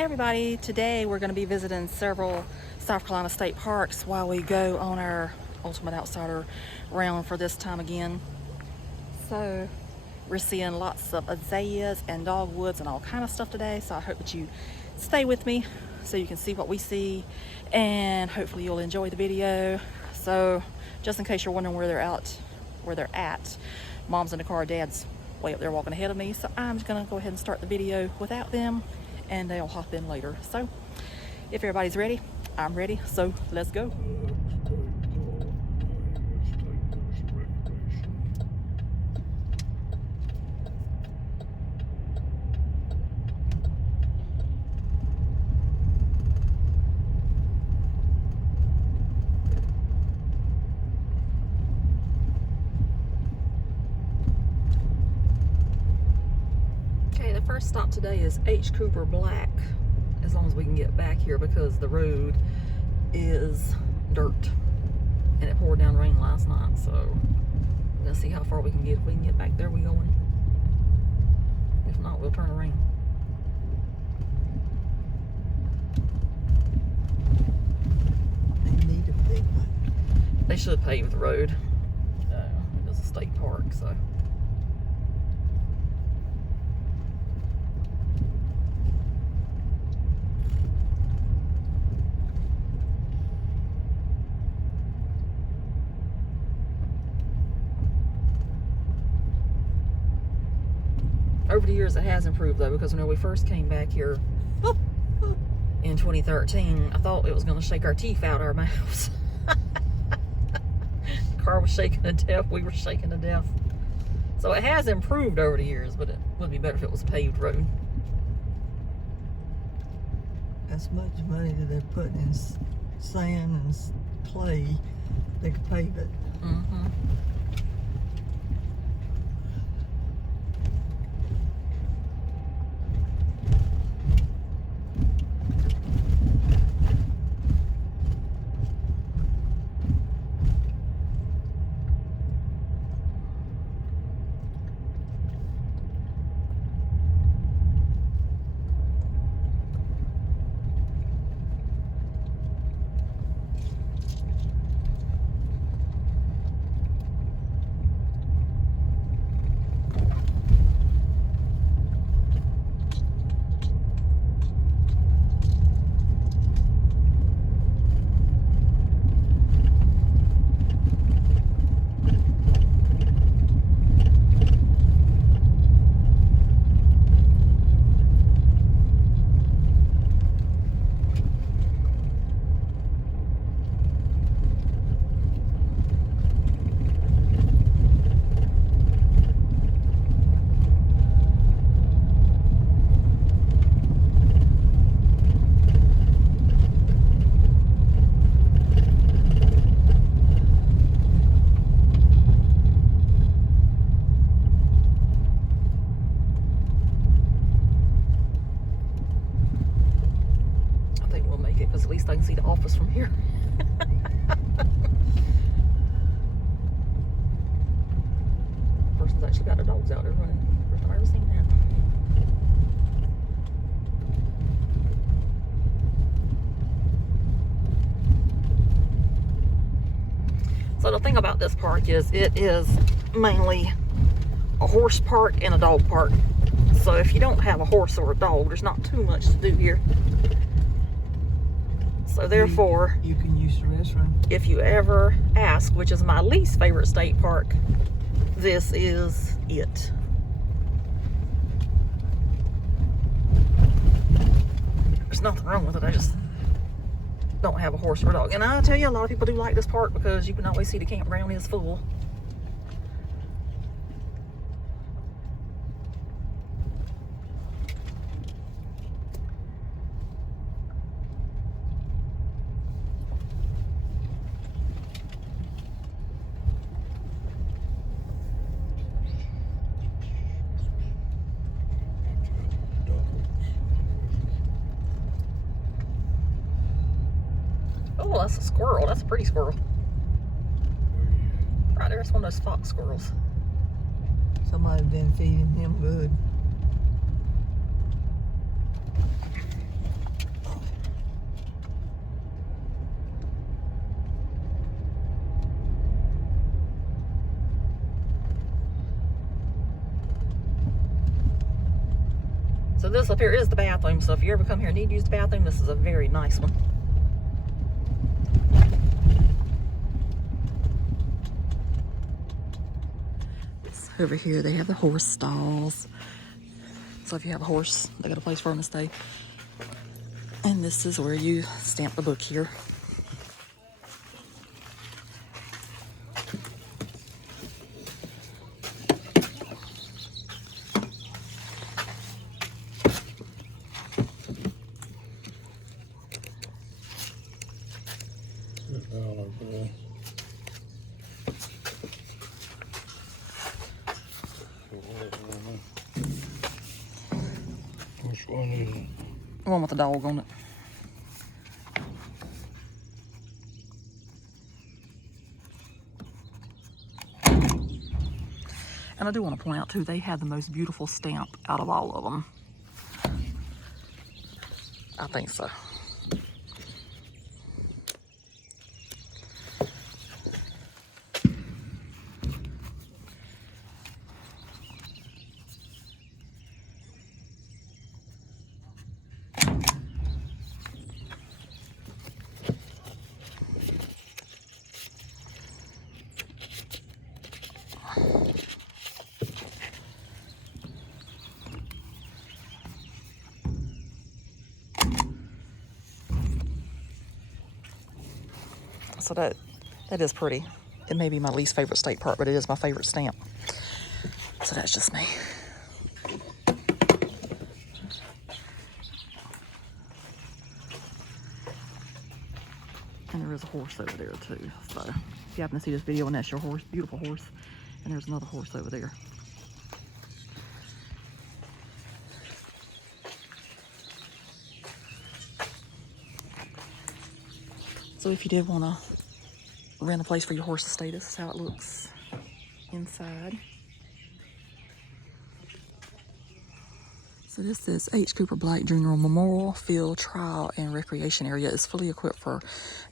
Hey everybody, today we're going to be visiting several South Carolina state parks while we go on our Ultimate Outsider round for this time again. So we're seeing lots of azaleas and dogwoods and all kind of stuff today, so I hope that you stay with me so you can see what we see and hopefully you'll enjoy the video. So just in case you're wondering where they're at, Mom's in the car, Dad's way up there walking ahead of me, so I'm just going to go ahead and start the video without them and they'll hop in later. So if everybody's ready, I'm ready, so let's go. Okay, the first stop today is H. Cooper Black, as long as we can get back here because the road is dirt and it poured down rain last night, so we're gonna see how far we can get. If we can get back there, we going. If not, we'll turn around. They need a big one. They should pave the road. It is a state park, so. Over the years, it has improved though, because when we first came back here in 2013, I thought it was going to shake our teeth out our mouths. Car was shaking to death. We were shaking to death. So it has improved over the years, but it would be better if it was a paved road. As much money that they're putting in sand and clay, they could pave it. Mm-hmm. Because at least I can see the office from here. Person's actually got their dogs out there running. First time I've ever seen that. So the thing about this park is it is mainly a horse park and a dog park. So if you don't have a horse or a dog, there's not too much to do here. So therefore, you can use the restroom. If you ever ask, which is my least favorite state park, this is it. There's nothing wrong with it. I just don't have a horse or a dog. And I'll tell you, a lot of people do like this park because you can always see the campground is full. Oh, that's a squirrel. That's a pretty squirrel. Right there, it's one of those fox squirrels. Somebody been feeding him good. this up here is the bathroom. So if you ever come here and need to use the bathroom, this is a very nice one. So over here they have the horse stalls. So if you have a horse, they got a place for them to stay. And this is where you stamp the book here. Which one is it? The one with the dog on it. And I do want to point out too, they have the most beautiful stamp out of all of them. I think so. So that is pretty. It may be my least favorite state park, but it is my favorite stamp. So that's just me. And there is a horse over there too. So if you happen to see this video and that's your horse, beautiful horse. And there's another horse over there. So if you did want to rent a place for your horse to stay, this is how it looks inside. So this is H. Cooper Black Jr. Memorial Field Trial and Recreation Area. Is fully equipped for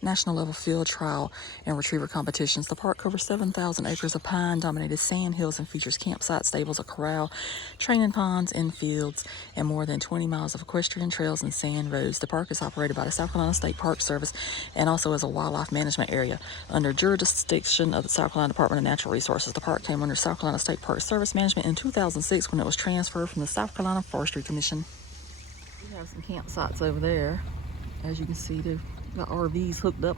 national level field trial and retriever competitions. The park covers 7,000 acres of pine-dominated sand hills and features campsites, stables, a corral, training ponds, and fields, and more than 20 miles of equestrian trails and sand roads. The park is operated by the South Carolina State Park Service and also as a wildlife management area under jurisdiction of the South Carolina Department of Natural Resources. The park came under South Carolina State Park Service management in 2006 when it was transferred from the South Carolina Forestry Commission. We have some campsites over there. As you can see, they've got RVs hooked up.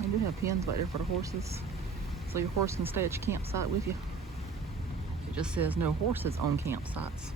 They do have pens back there for the horses, so your horse can stay at your campsite with you. It just says no horses on campsites.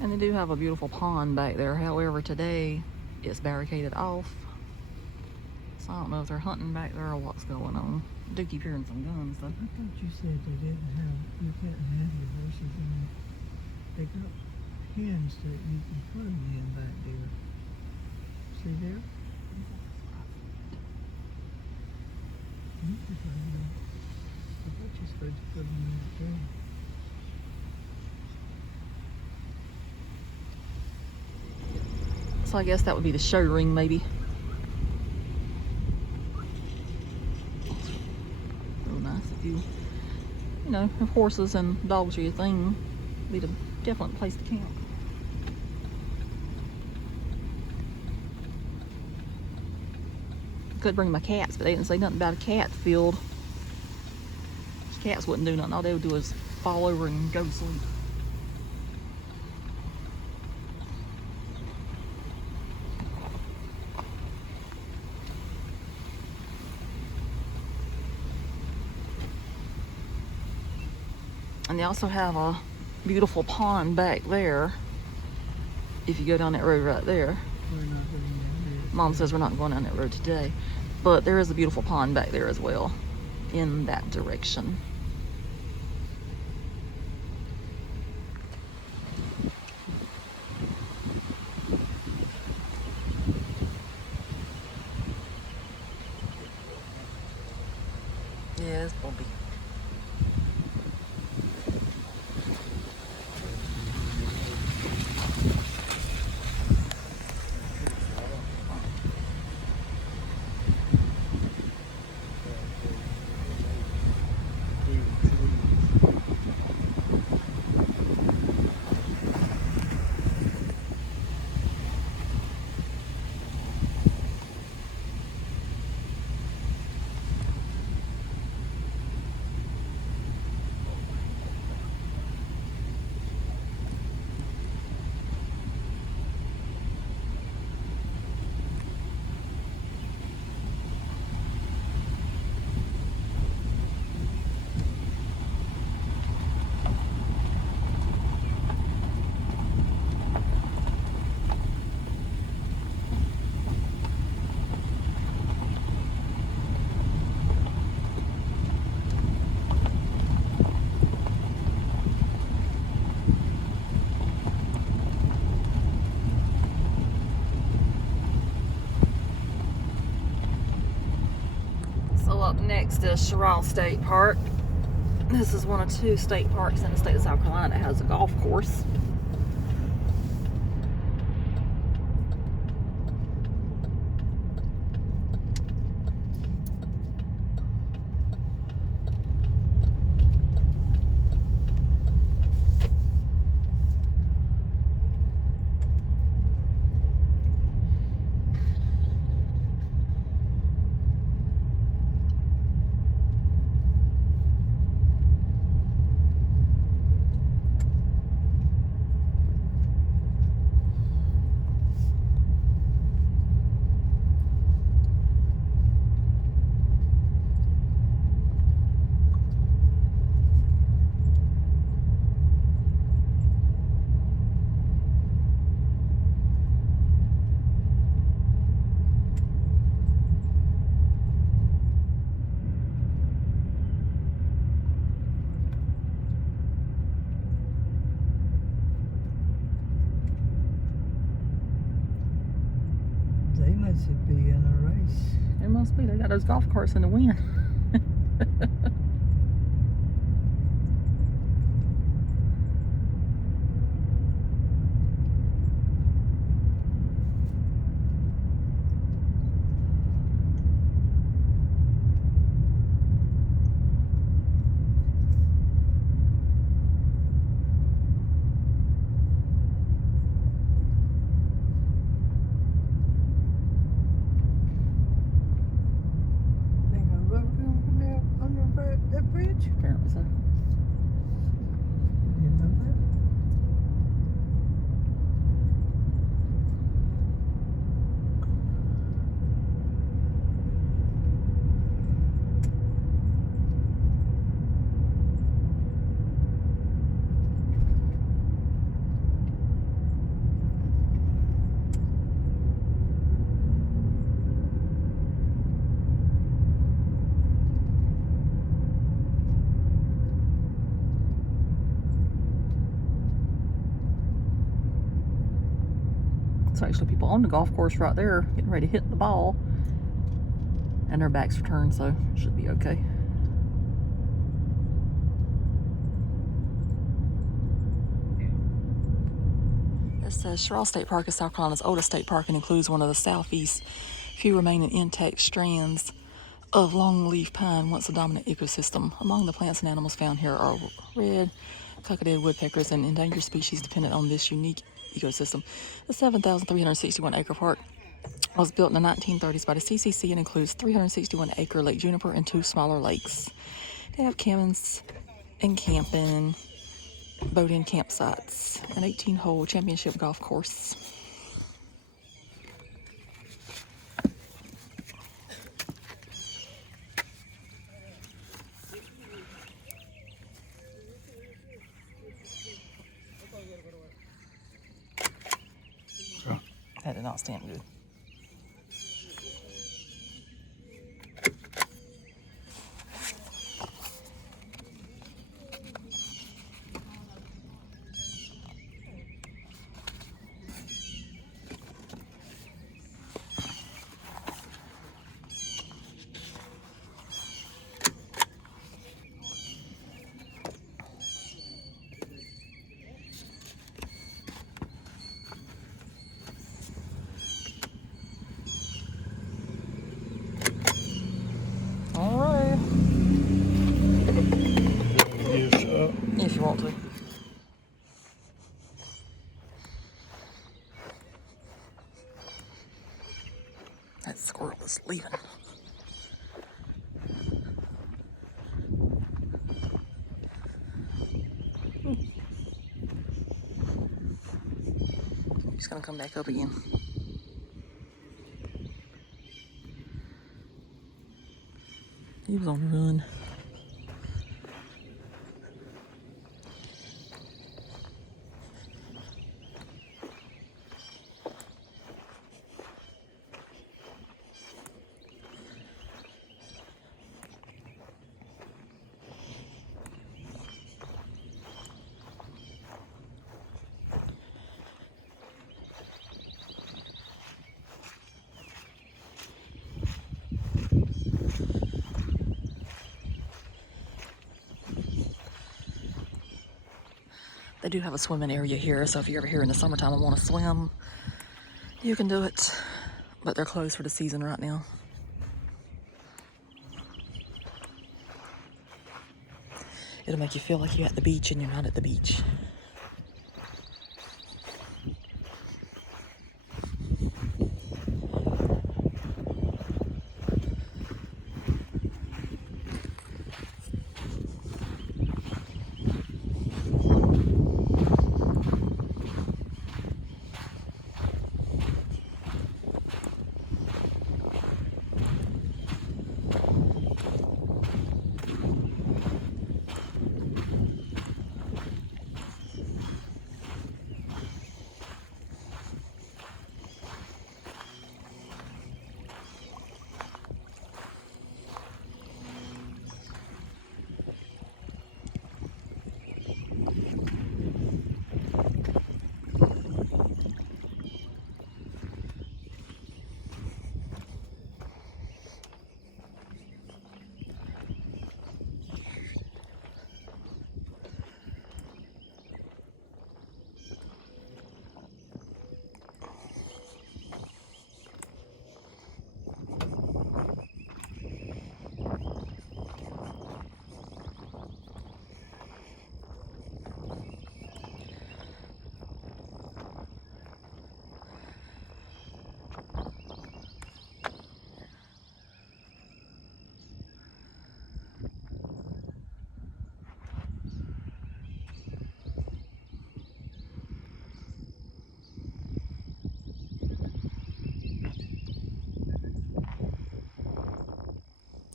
And they do have a beautiful pond back there. However, today it's barricaded off. So I don't know if they're hunting back there or what's going on. I do keep hearing some guns though. I thought you said they didn't have, you can't have your horses in. They got hens that you can put them in back there. See there? You can put 'em in. I thought you supposed to put them in that there. So I guess that would be the show ring maybe. Real nice if you know, if horses and dogs are your thing, be the definite place to camp. Could bring my cats, but they didn't say nothing about a cat field. Cats wouldn't do nothing. All they would do is fall over and go to sleep. And they also have a beautiful pond back there. If you go down that road right there. We're not going there. Mom says we're not going down that road today. But there is a beautiful pond back there as well, in that direction. Yeah, it's bumpy. So up next is Cheraw State Park. This is one of 2 state parks in the state of South Carolina that has a golf course. They must be in a race. It must be. They got those golf carts in the wind. They got rubber There's actually people on the golf course right there getting ready to hit the ball. And their backs are turned, so it should be okay. It says Cheraw State Park is South Carolina's oldest state park and includes one of the southeast's few remaining intact strands of longleaf pine, once a dominant ecosystem. Among the plants and animals found here are red cockaded woodpeckers and endangered species dependent on this unique ecosystem. The 7,361-acre park was built in the 1930s by the CCC and includes 361-acre Lake Juniper and 2 smaller lakes. They have cabins and camping, boating campsites, an 18-hole championship golf course. That did not stand good. All right. Yes, If you want to. That squirrel is leaving. He's gonna come back up again. He was on the run. They do have a swimming area here, so if you're ever here in the summertime and want to swim, you can do it. But they're closed for the season right now. It'll make you feel like you're at the beach and you're not at the beach.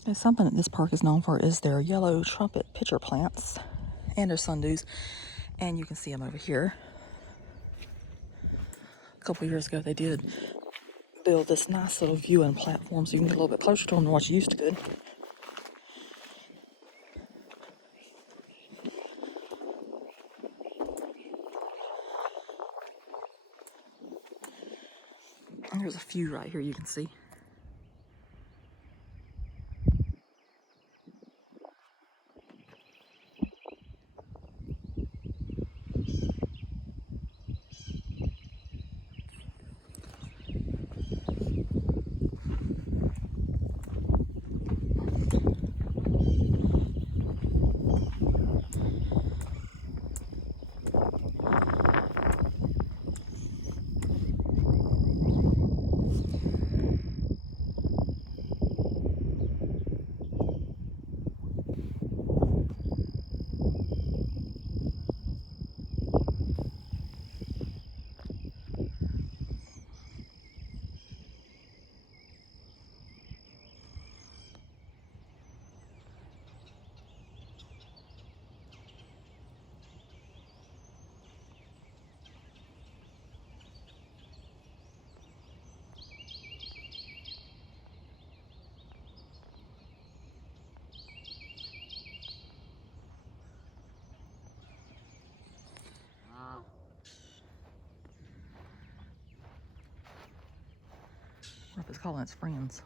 There's something that this park is known for is their yellow trumpet pitcher plants and their sundews. And you can see them over here. A couple of years ago, they did build this nice little viewing platform so you can get a little bit closer to them than what you used to could. There's a few right here you can see. What if it's calling its friends?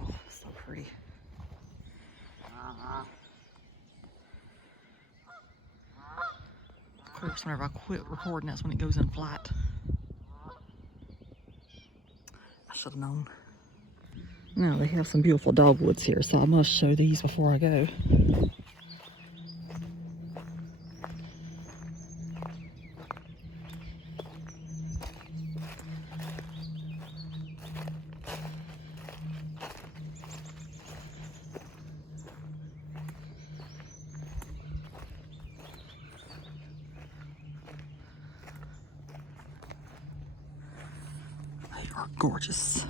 Oh, so pretty. Of course, whenever I quit recording, that's when it goes in flight. I should have known. Now they have some beautiful dogwoods here, so I must show these before I go. They are gorgeous.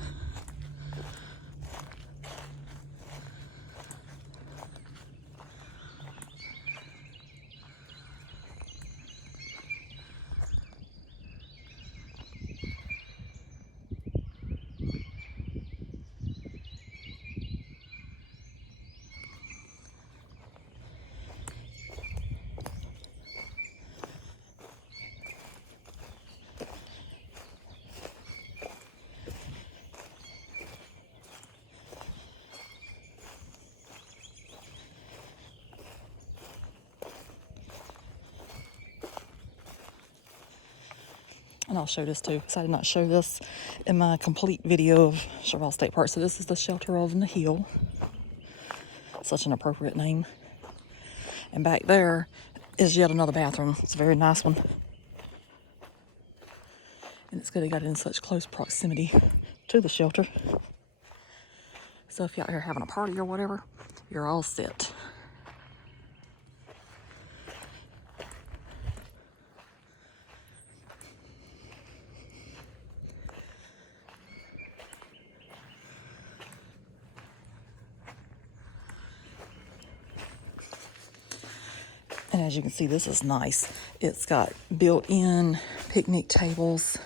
And I'll show this too, because I did not show this in my complete video of Cheraw State Park. So this is the shelter on the hill. Such an appropriate name. And back there is yet another bathroom. It's a very nice one. And it's good they got it in such close proximity to the shelter. So if you're out here having a party or whatever, you're all set. And as you can see, this is nice. It's got built-in picnic tables,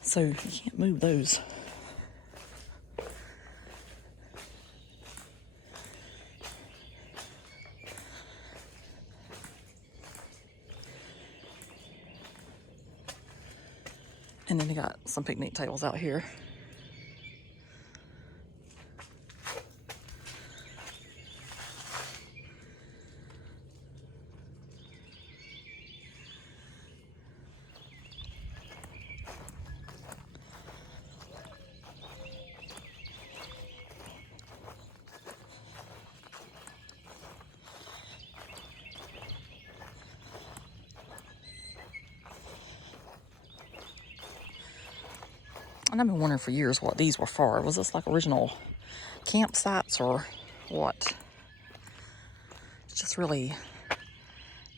so you can't move those. And then they got some picnic tables out here. And I've been wondering for years what these were for. Was this like original campsites or what? It's just really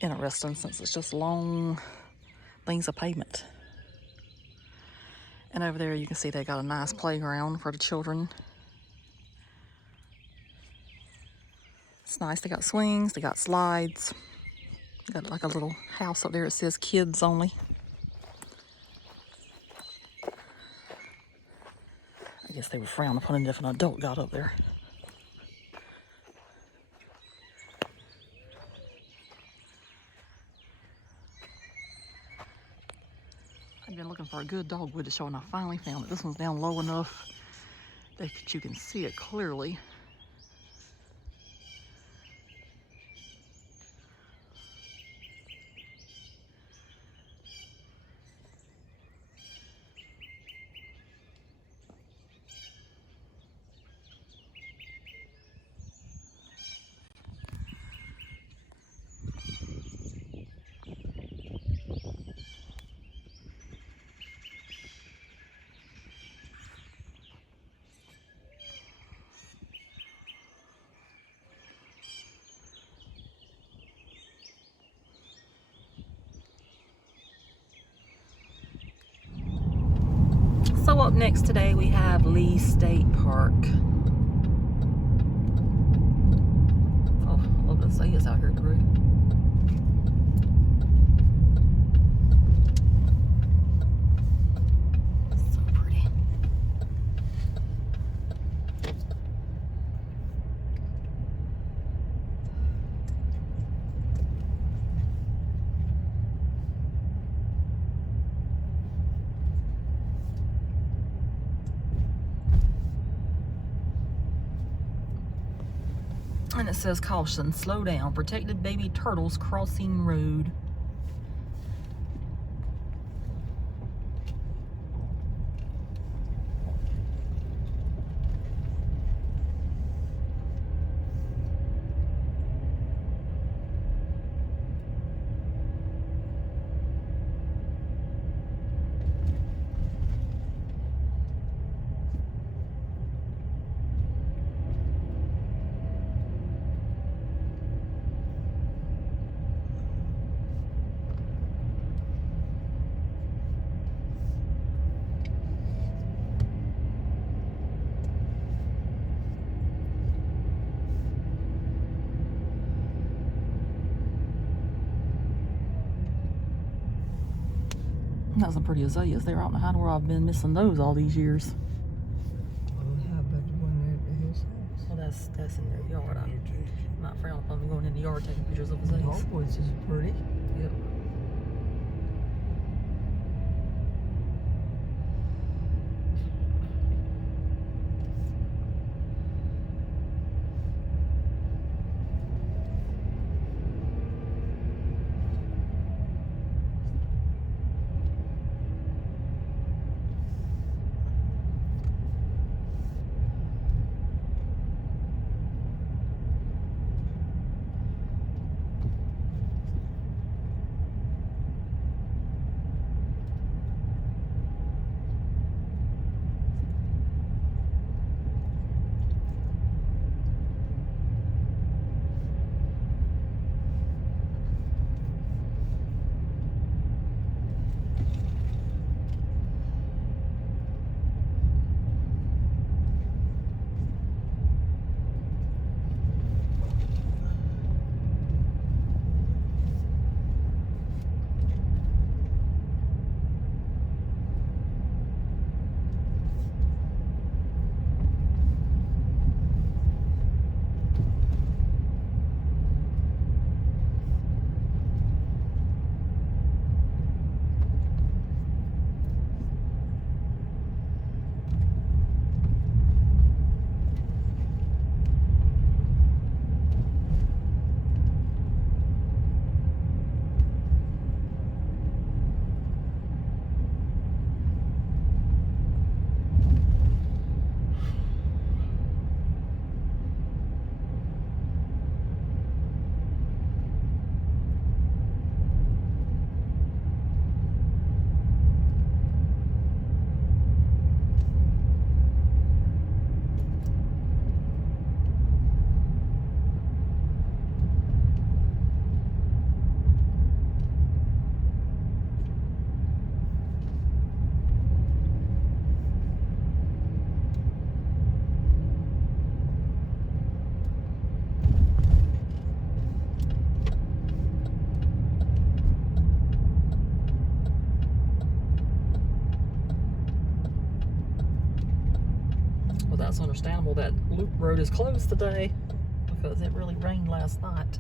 interesting since it's just long things of pavement. And over there you can see they got a nice playground for the children. It's nice. They got swings, they got slides. They got like a little house up there that says kids only. guess they would frown upon it if an adult got up there. I've been looking for a good dogwood to show, and I finally found it. This one's down low enough that you can see it clearly. So up next today we have Lee State Park. Oh, I love to see us out here at the road. So pretty. And it says, caution, slow down, protected baby turtles crossing road. Got some pretty azaleas there. I don't know how in the world I've been missing those all these years. Well, how about the one there at his house? Well, that's in their yard. I'm not frowned upon them going in the yard taking pictures of azaleas. Dogwoods is pretty. Yep. that's understandable that loop road is closed today because it really rained last night.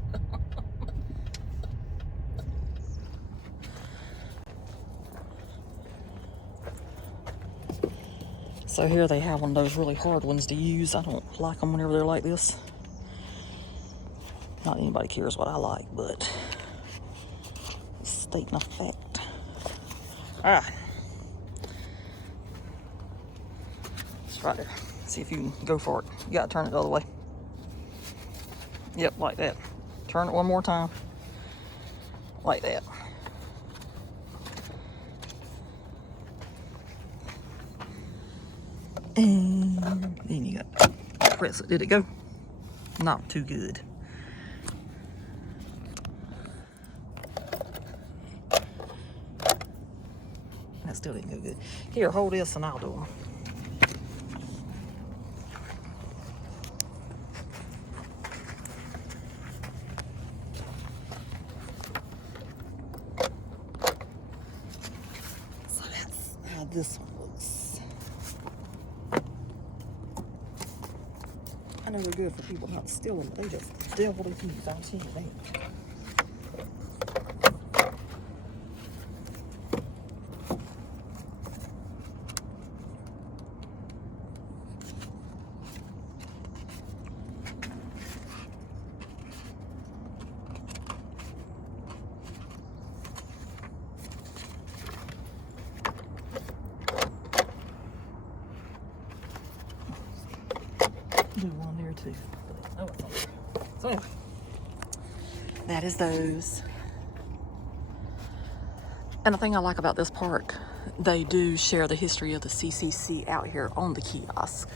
So here they have one of those really hard ones to use. I don't like them whenever they're like this. Not anybody cares what I like, but stating a fact. Alright. It's right there. See if you can go for it. You gotta turn it the other way. Yep, like that. Turn it one more time. Like that. And then you got press it. Did it go? Not too good. That still didn't go good. Here, hold this and I'll do them. So that's how this one looks. I know they're good for people not to steal them, but they just devil to use. I'll tell you that. Do one there too. Oh, it's on there. So anyway, that is those. And the thing I like about this park, they do share the history of the CCC out here on the kiosk.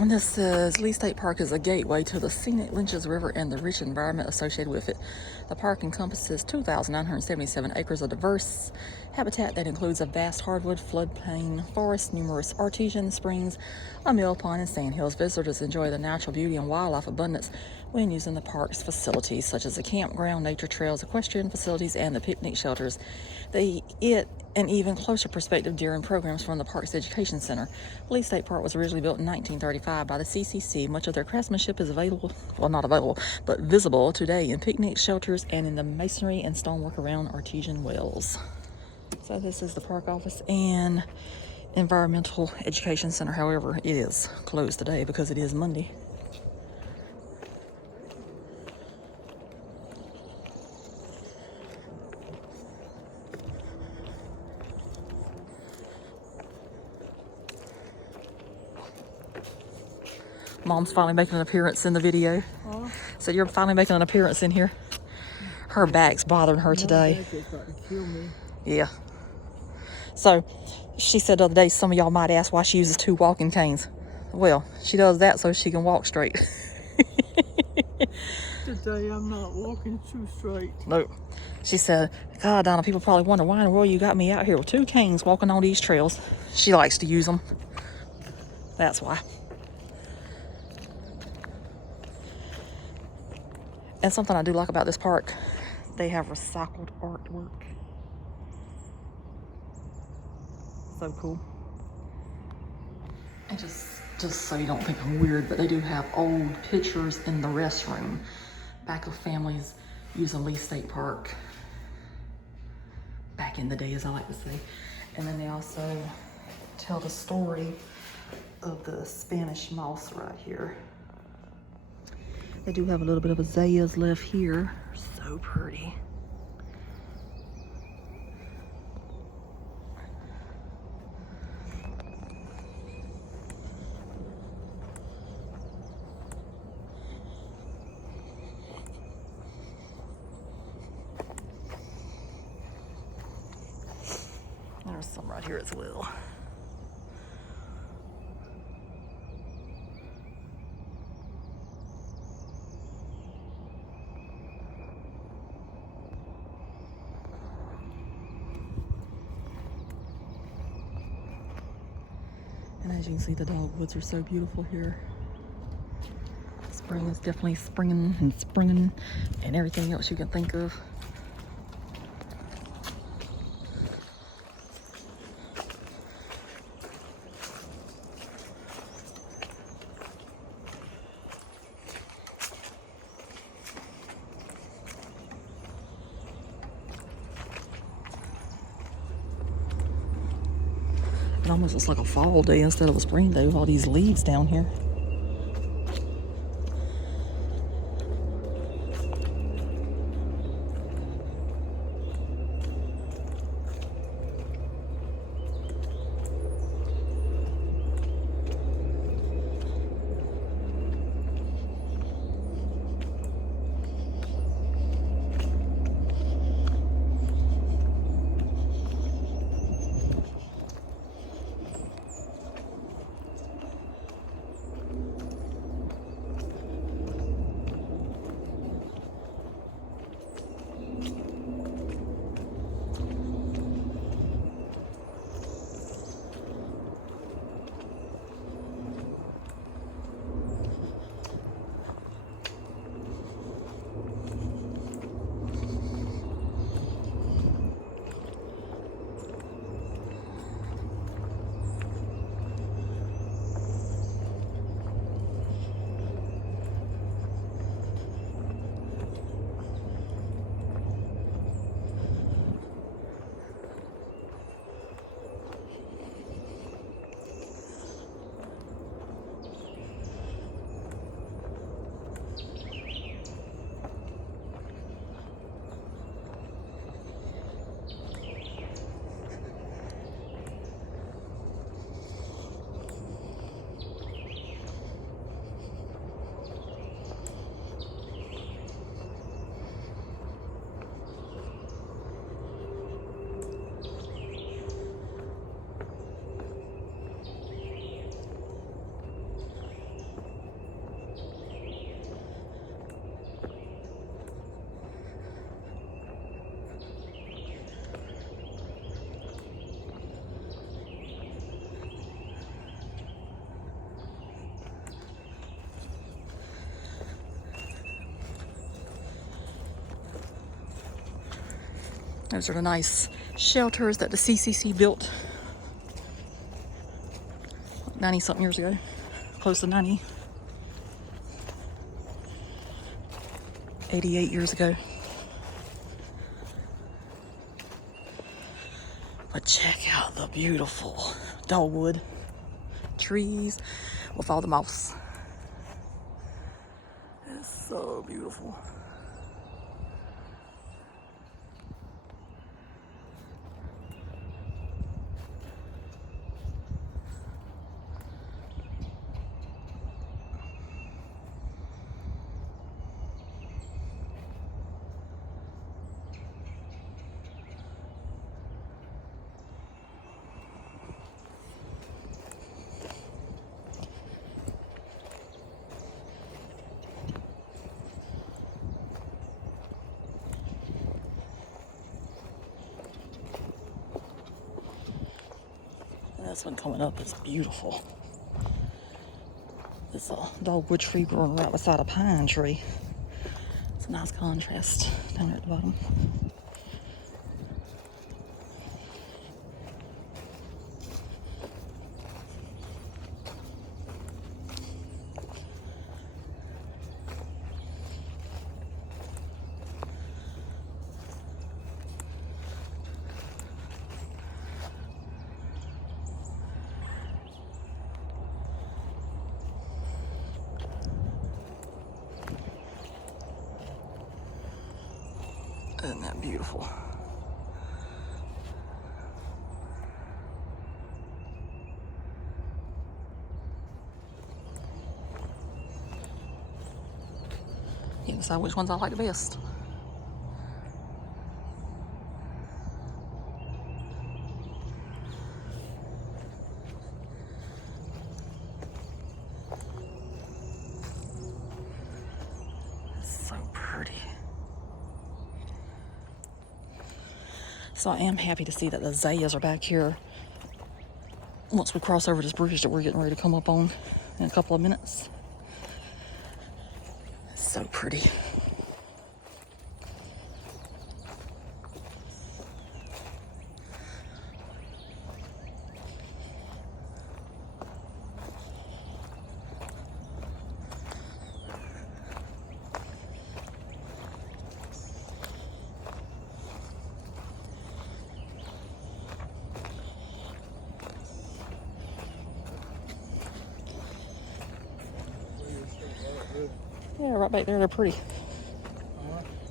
And this says Lee State Park is a gateway to the scenic Lynch's River and the rich environment associated with it. The park encompasses 2,977 acres of diverse habitat that includes a vast hardwood floodplain forest, numerous artesian springs, a mill pond, and sandhills. Visitors enjoy the natural beauty and wildlife abundance when using the park's facilities, such as the campground, nature trails, equestrian facilities, and the picnic shelters. They get an even closer perspective during programs from the park's education center. Lee State Park was originally built in 1935 by the CCC. Much of their craftsmanship is available, well, not available, but visible today in picnic shelters and in the masonry and stonework around artesian wells. So this is the park office and environmental education center. However, it is closed today because it is Monday. Mom's finally making an appearance in the video. So you're finally making an appearance in here. Her back's bothering her today. My back is about to kill me. Yeah. So she said the other day, some of y'all might ask why she uses 2 walking canes. Well, she does that so she can walk straight. Today I'm not walking too straight. Nope. She said, God, Donna, people probably wonder why in the world you got me out here with 2 canes walking on these trails. She likes to use them. That's why. And something I do like about this park, they have recycled artwork. So cool. And just so you don't think I'm weird, but they do have old pictures in the restroom back of families using Lee State Park back in the day, as I like to say. And then they also tell the story of the Spanish moss right here. They do have a little bit of azaleas left here. So pretty. there's some right here as well. And as you can see, the dogwoods are so beautiful here. Spring is definitely springing and everything else you can think of. It almost looks like a fall day instead of a spring day with all these leaves down here. Those are the nice shelters that the CCC built 90-something years ago, close to 90, 88 years ago. But check out the beautiful dogwood trees with all the moss. It's so beautiful. This one coming up is beautiful. This dogwood tree growing right beside a pine tree. It's a nice contrast down there at the bottom. Isn't that beautiful? You can decide which ones I like the best. So I am happy to see that the azaleas are back here once we cross over this bridge that we're getting ready to come up on in a couple of minutes. So pretty. Yeah, right back there, they're pretty.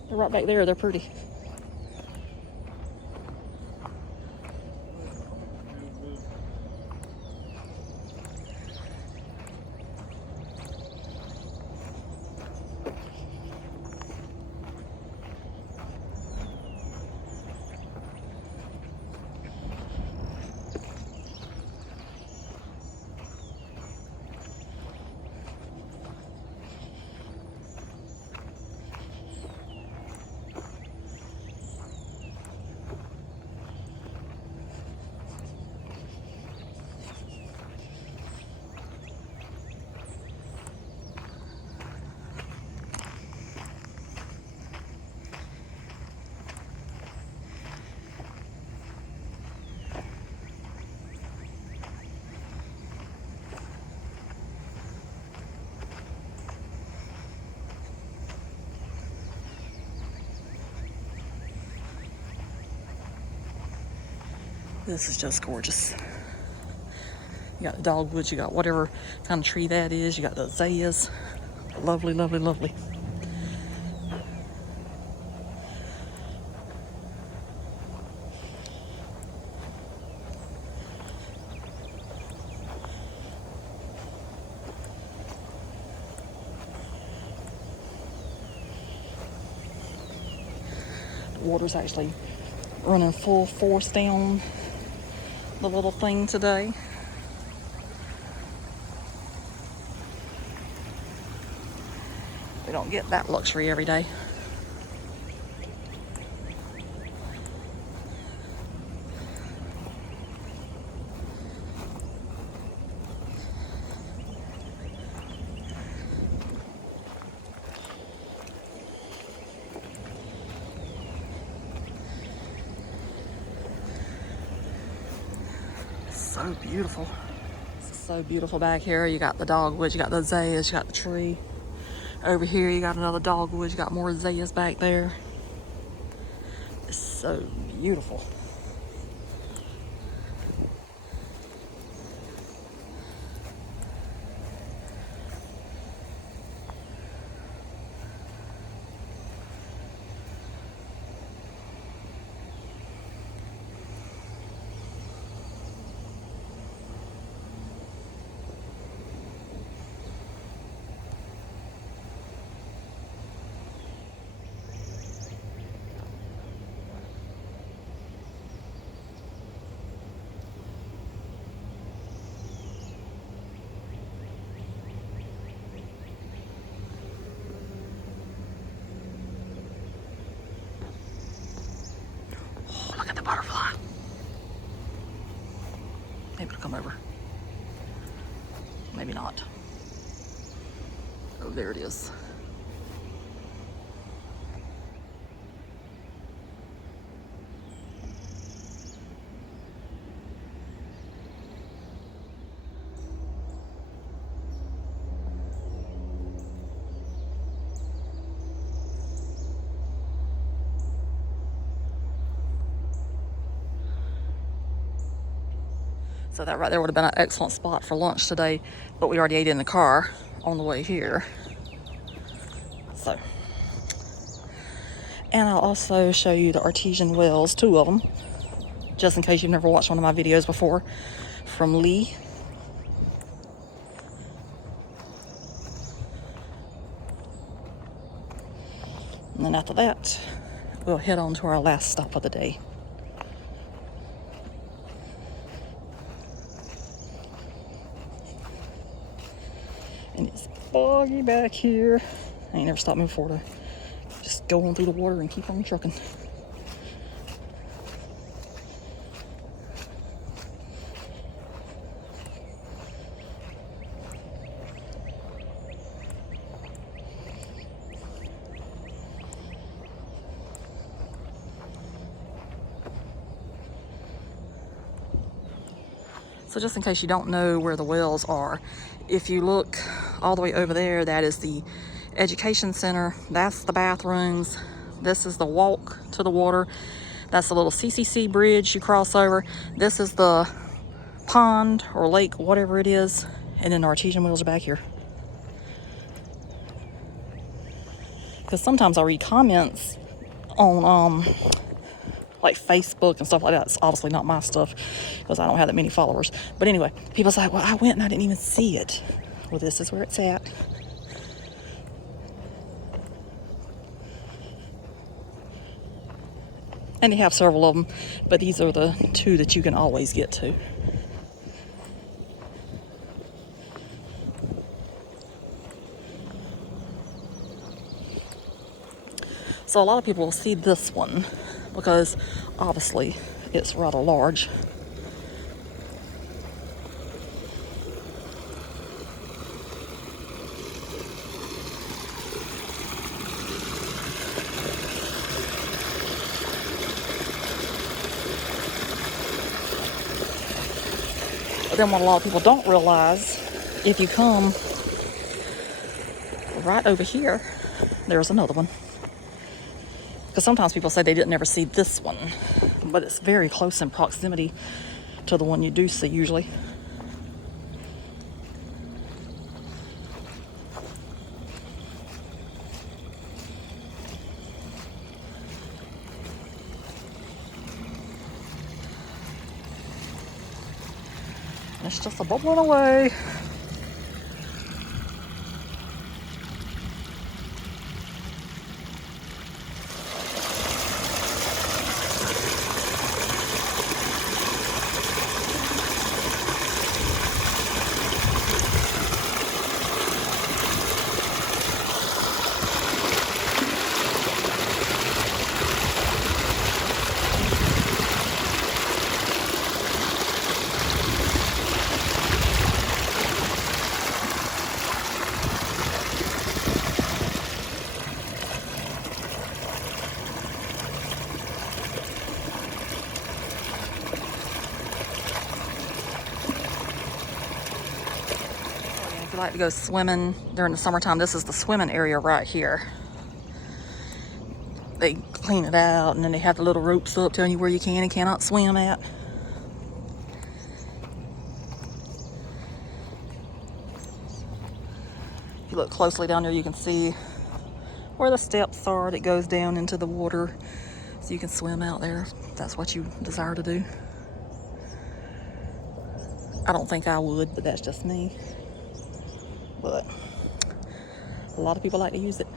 They're right back there, they're pretty. This is just gorgeous. You got the dogwoods, you got whatever kind of tree that is, you got the azaleas. Lovely, lovely, lovely. The water's actually running full force down the little thing today. We don't get that luxury every day. So beautiful. It's so beautiful back here. You got the dogwoods, you got the azaleas, you got the tree. Over here you got another dogwood, you got more azaleas back there. It's so beautiful. Look at the butterfly. Maybe it'll come over. Maybe not. Oh, there it is. So that right there would have been an excellent spot for lunch today, but we already ate in the car on the way here. So, and I'll also show you the artesian wells, 2 of them, just in case you've never watched one of my videos before, from Lee. And then after that, we'll head on to our last stop of the day. And it's foggy back here. I ain't never stopped me before to just go on through the water and keep on trucking. So just in case you don't know where the wells are, if you look all the way over there, that is the education center. That's the bathrooms. This is the walk to the water. That's the little CCC bridge you cross over. This is the pond or lake, whatever it is. And then the artesian wells are back here. Because sometimes I read comments on like Facebook and stuff like that. It's obviously not my stuff because I don't have that many followers. But anyway, people say, well, I went and I didn't even see it. Well, this is where it's at. And they have several of them, but these are the two that you can always get to. So a lot of people will see this one because obviously it's rather large. But then what a lot of people don't realize, if you come right over here, there's another one. Because sometimes people say they didn't ever see this one, but it's very close in proximity to the one you do see usually. And it's just a bubbling away. If you like to go swimming during the summertime, this is the swimming area right here. They clean it out and then they have the little ropes up telling you where you can and cannot swim at. If you look closely down there, you can see where the steps are that goes down into the water so you can swim out there if that's what you desire to do. I don't think I would, but that's just me. But a lot of people like to use it.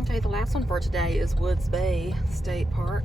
Okay, the last one for today is Woods Bay State Park.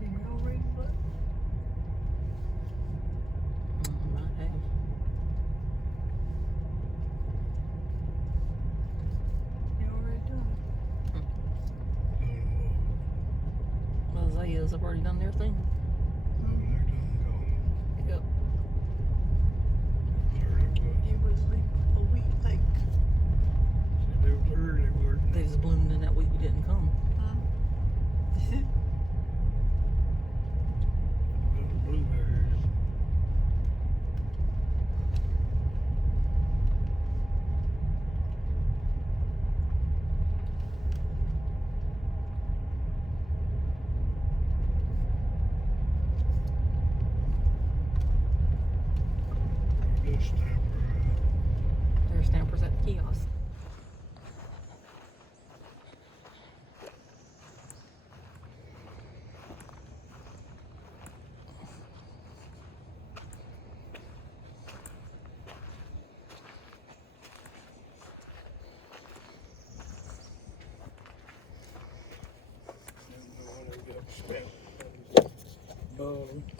Did y'all read the book? Might have. Y'all already done Isaiah's have already done their thing. Yep. it? It was like a week late. They was bloomed in that week we didn't come. There's stampers at the kiosk.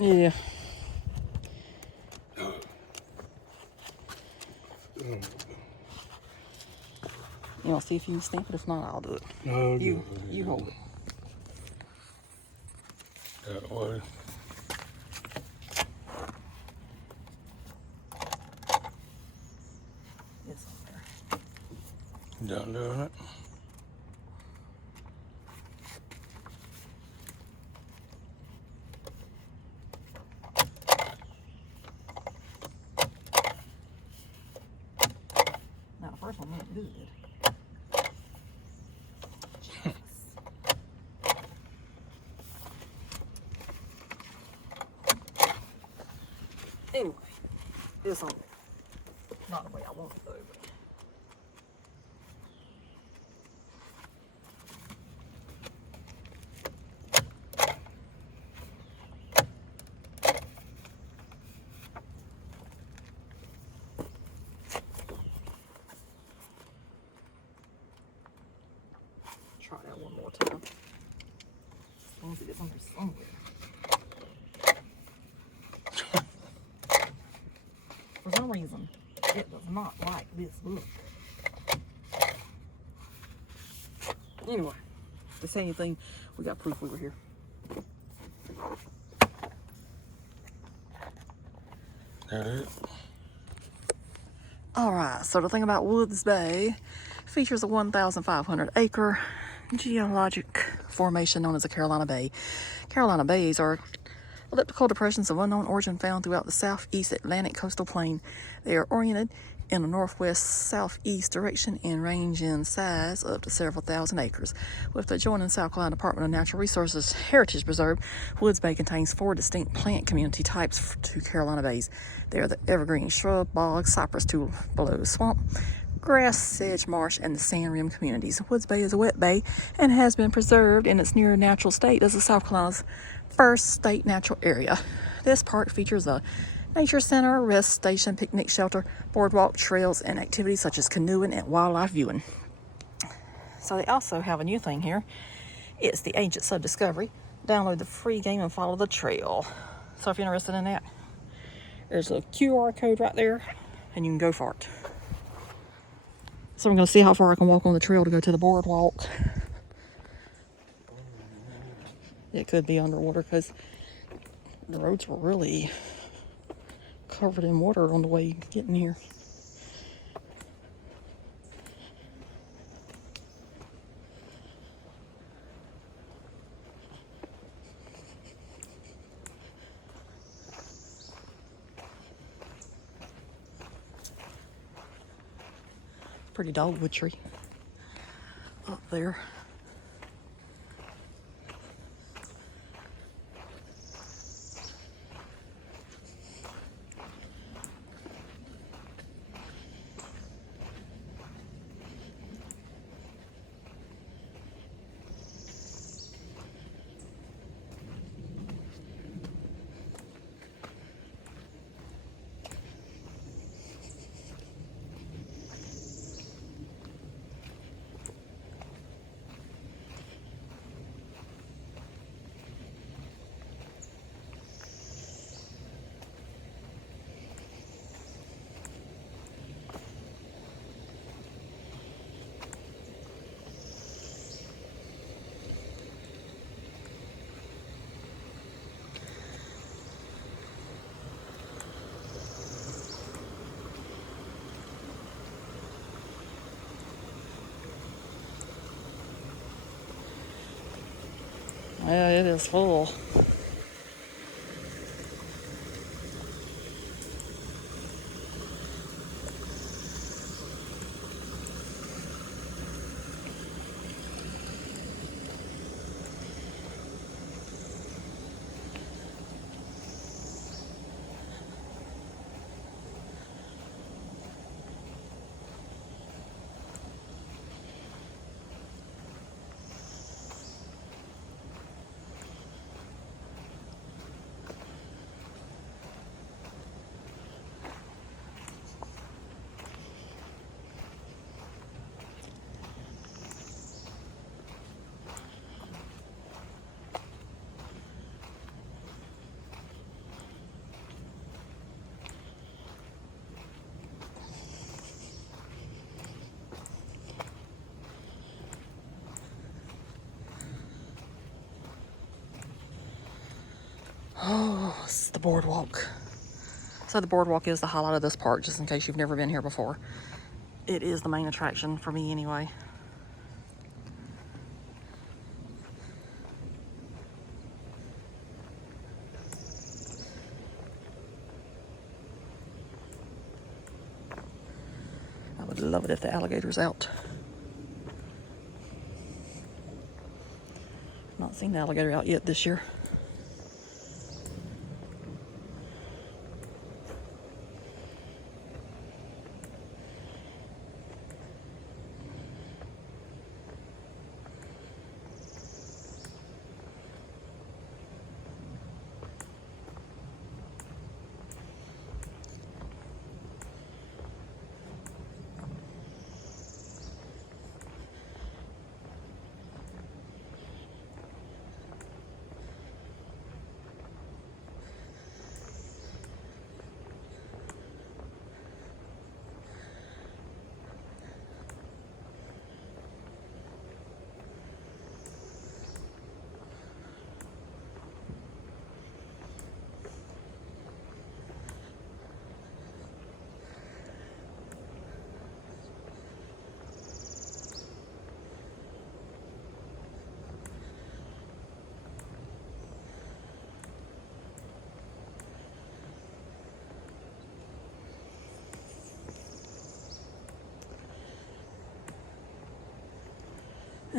Yeah. You want to see if you can stamp it? If not, I'll do it. No, You hold it. That way. It's on there. Done doing it. Now the first one went good. Anyway, it's on there. Not the way I want it though. But try that one more time. As long as it gets under somewhere. For some reason, it does not like this book. Anyway, if they say anything, we got proof we were here. That it? All right, so the thing about Woods Bay features a 1,500 acre geologic formation known as the Carolina Bay. Carolina Bays are elliptical depressions of unknown origin found throughout the southeast Atlantic coastal plain. They are oriented in a northwest-southeast direction and range in size up to several thousand acres. With the adjoining South Carolina Department of Natural Resources Heritage Preserve, Woods Bay contains 4 distinct plant community types to Carolina Bays. They are the evergreen shrub, bog, cypress, tupelo swamp, grass, sedge marsh, and the sand rim communities. Woods Bay is a wet bay and has been preserved in its near natural state as the South Carolina's first state natural area. This park features a nature center, rest station, picnic shelter, boardwalk, trails, and activities such as canoeing and wildlife viewing. So they also have a new thing here. It's the Ancient Sub Discovery. Download the free game and follow the trail. So if you're interested in that, there's a QR code right there, and you can go for it. So I'm going to see how far I can walk on the trail to go to the boardwalk. It could be underwater because the roads were really covered in water on the way getting here. Pretty dogwood tree up there. Yeah, it is full. Oh, this is the boardwalk. So the boardwalk is the highlight of this park, just in case you've never been here before. It is the main attraction for me anyway. I would love it if the alligator's out. Not seen the alligator out yet this year.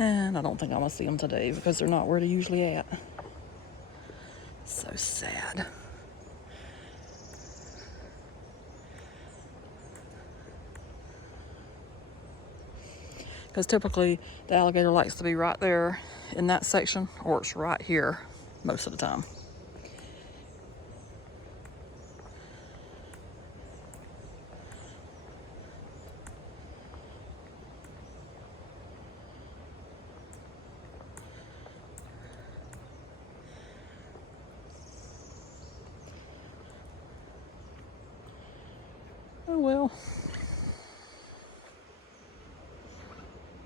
And I don't think I'm gonna see them today because they're not where they're usually at. So sad. Because typically the alligator likes to be right there in that section, or it's right here most of the time. Oh well.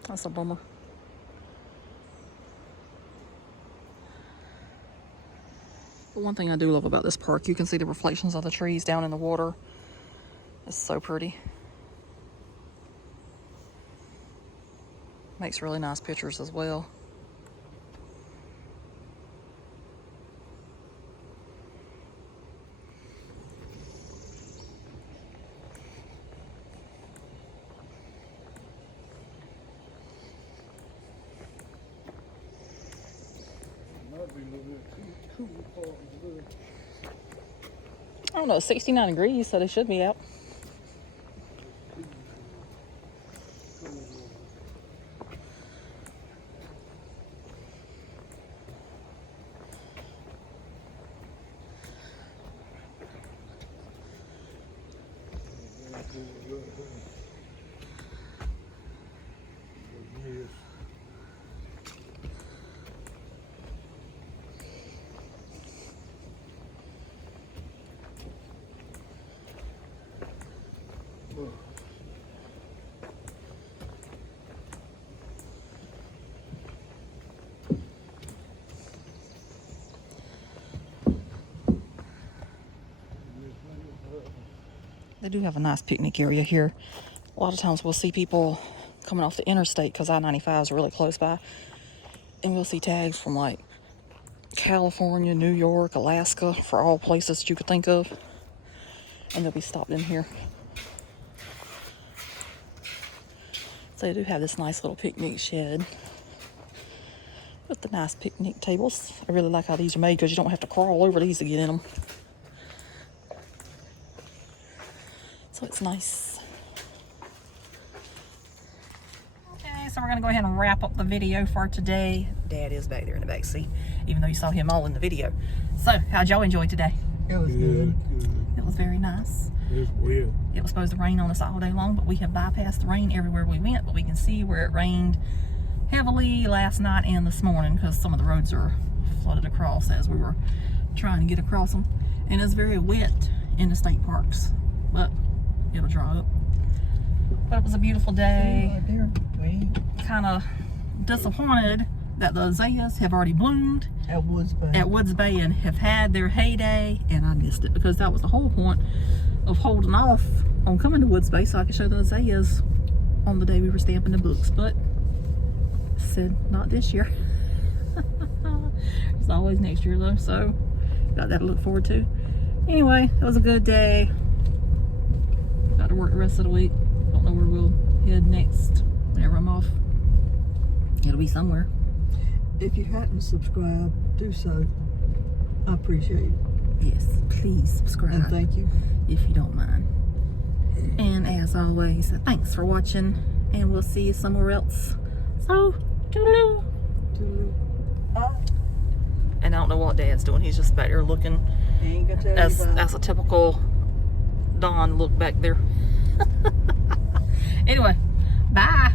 That's a bummer. But one thing I do love about this park, you can see the reflections of the trees down in the water. It's so pretty. Makes really nice pictures as well. I don't know, 69 degrees, so they should be out. They do have a nice picnic area here. A lot of times we'll see people coming off the interstate because I-95 is really close by. And we'll see tags from like California, New York, Alaska, for all places that you could think of. And they'll be stopped in here. So they do have this nice little picnic shed with the nice picnic tables. I really like how these are made because you don't have to crawl over these to get in them. So it's nice. Okay, so we're gonna go ahead and wrap up the video for today. Dad is back there in the back seat, even though you saw him all in the video. So, how'd y'all enjoy today? It was good. It was very nice. It was weird. It was supposed to rain on us all day long, but we have bypassed the rain everywhere we went. But we can see where it rained heavily last night and this morning because some of the roads are flooded across as we were trying to get across them. And it's very wet in the state parks, but it'll dry up. But it was a beautiful day. Kind of disappointed that the azaleas have already bloomed At Woods Bay and have had their heyday, and I missed it because that was the whole point of holding off on coming to Woods Bay so I could show the azaleas on the day we were stamping the books, but said not this year. It's always next year though, so got that to look forward to. Anyway, it was a good day. Got to work the rest of the week. Don't know where we'll head next whenever I'm off. It'll be somewhere. If you hadn't subscribed, do so. I appreciate it. Yes, please subscribe. And thank you. If you don't mind. And as always, thanks for watching, and we'll see you somewhere else. So, toodaloo. Bye. And I don't know what Dad's doing. He's just back there looking. He ain't gonna tell you bye. That's a typical Don look back there. Anyway, bye.